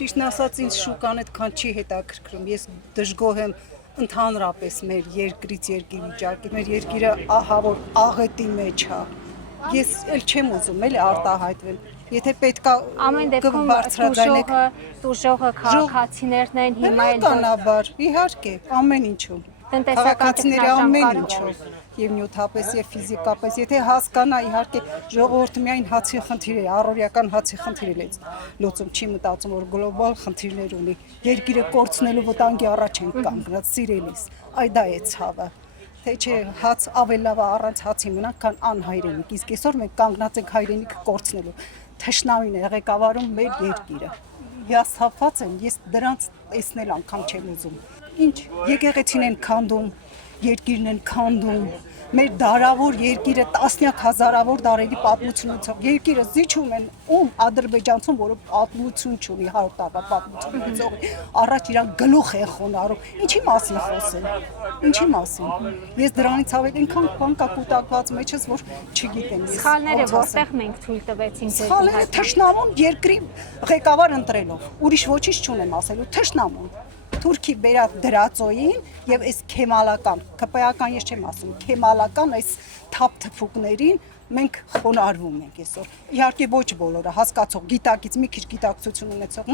Ճիշտն ասած ինձ շուկան այդքան չի հետաքրքրում։ Ես դժգոհ եմ ընդհանրապես մեր երկրից երկրի վիճակի։ Մեր երկիրը ահա որ աղետի մեջ է։ Ես էլ չեմ ուզում էլի արտահայտվել։ Եթե պետքա Ամեն դեպքում բարձրաձայնեք տուժողը քաղաքացիներն են հիմա էլ բնականաբար, իհարկե, ամեն ինչում։ Քաղաքացիների ամեն ինչով եւ նյութապես եւ ֆիզիկապես, եթե հասկանա իհարկե ժողովուրդը միայն հացի խնդիր է, առօրյական հացի խնդիր է լուծում, չի մտածում որ գլոբալ խնդիրներ ունի։ Երկիրը կորցնելու վտանգի առաջ են կանգնած սիրելիս։ Այ դա է ցավը։ Թե չէ հաց ավելի լավ է առանց հացի մնանք, քան անհայրենիք։ Իսկ այսօր մենք կանգնած ենք հայրենիքը կորցնելու։ Թշնամին է ղեկավարում մեր երկիրը։ Հիասթափված եմ, ես դրանց տեսնել անգամ չեմ ուզում։ Ինչ եկեղեցին են քանդում, երկիրն են քանդում, մեր դարավոր երկիրը տասնյակ հազարավոր դարերի պատմություն ունեցող երկիրը զիջում են ում ադրբեջանցուն, որը պատմություն չունի 100 տարվա պատմություն ունեցող, առաջ իրան գլուխ է խոնարհում, ինչի մասին խոսեն, ինչի մասին։ Ես դրանից ավելի այնքան բան կա կուտակված մեջս, որ չգիտեմ։ Սխալները որտեղ մենք թույլ տվեցինք ձեզ։ Սխալները թշնամուն երկրի ղեկավար ընտրելով, ուրիշ ոչինչ չունեմ ասելու, թշնամուն։ Թուրքի բերած դրածոյին եւ այս քեմալական, ԿՊԱ-ական ես չեմ ասում, քեմալական այս թափթփուկներին մենք խոնարհվում ենք այսօր։ Իհարկե ոչ բոլորը, հասկացող, գիտակից մի քիչ գիտակցություն ունեցող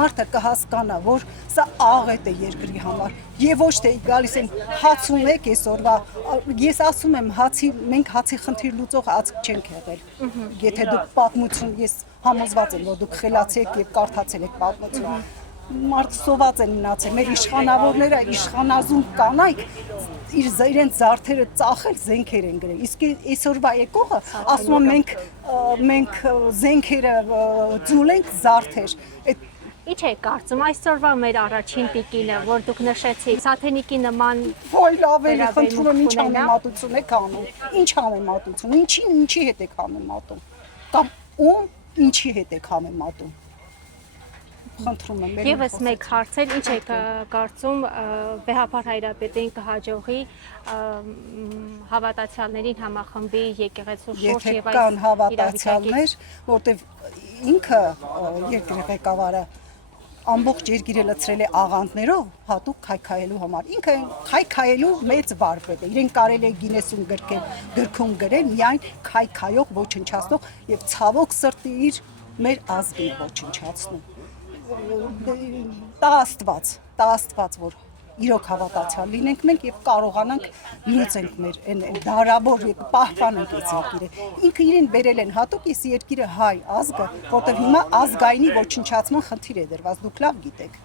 մարդը կհասկանա, որ սա աղետ է երկրի համար եւ ոչ թե գալիս են հաց ունեք այսօրվա։ Ես ասում եմ, մենք հացի խնդիր լուծող ազգ չենք եղել։ Եթե դուք պատմություն, ես համոզված եմ, որ դուք խելացի եք եւ կարդացել եք պատմություն։ Մարդ սոված են մնացել, մեր իշխանավորները, իշխանազուն կանայք իրենց զարդերը ծախել զենքեր են գրել, իսկ այսօրվա եկողը ասում են մենք զենքերը ձուլենք զարդեր, Ինչ է կարծում այսօրվա մեր առաջին տիկինը, որ դուք նշեցիք, Սաթենիկի նման ոյ ավելի խնդրում եմ ինչ համեմատություն եք անում, ինչ համեմատություն, ինչի հետ եք համեմատում, կամ ում ինչի հետ եք համեմատում Խնդրում եմ Եվս մեկ հարց էլ ինչ է կարծում Վեհապար Հայրապետին կհաջողի հավատացյալներին համախմբի եկեղեցու շուրջ եւ այս կան հավատացյալներ, որտեվ ինքը երկրի ղեկավարը ամբողջ երկիրը լցրել է աղանդներով հատուկ քայքայելու համար։ Ինքը քայքայելու մեծ վարպետ է։ Իրեն կարելի է Գինեսում գրքում գրել միայն քայքայող, ոչնչացնող եւ ցավոք սրտի իր մեր ազգին ոչնչացնում։ Տա Աստված, որ իրոք հավատացյալ լինենք մենք եւ կարողանանք լուծենք մեր դարավոր եւ պահպանենք այս երկիրը։ Ինքը իրեն բերել են հատուկ այս երկիրը հայ ազգը, որտեղ հիմա ազգայինի ոչնչացման խնդիր է դրված, դուք լավ գիտեք։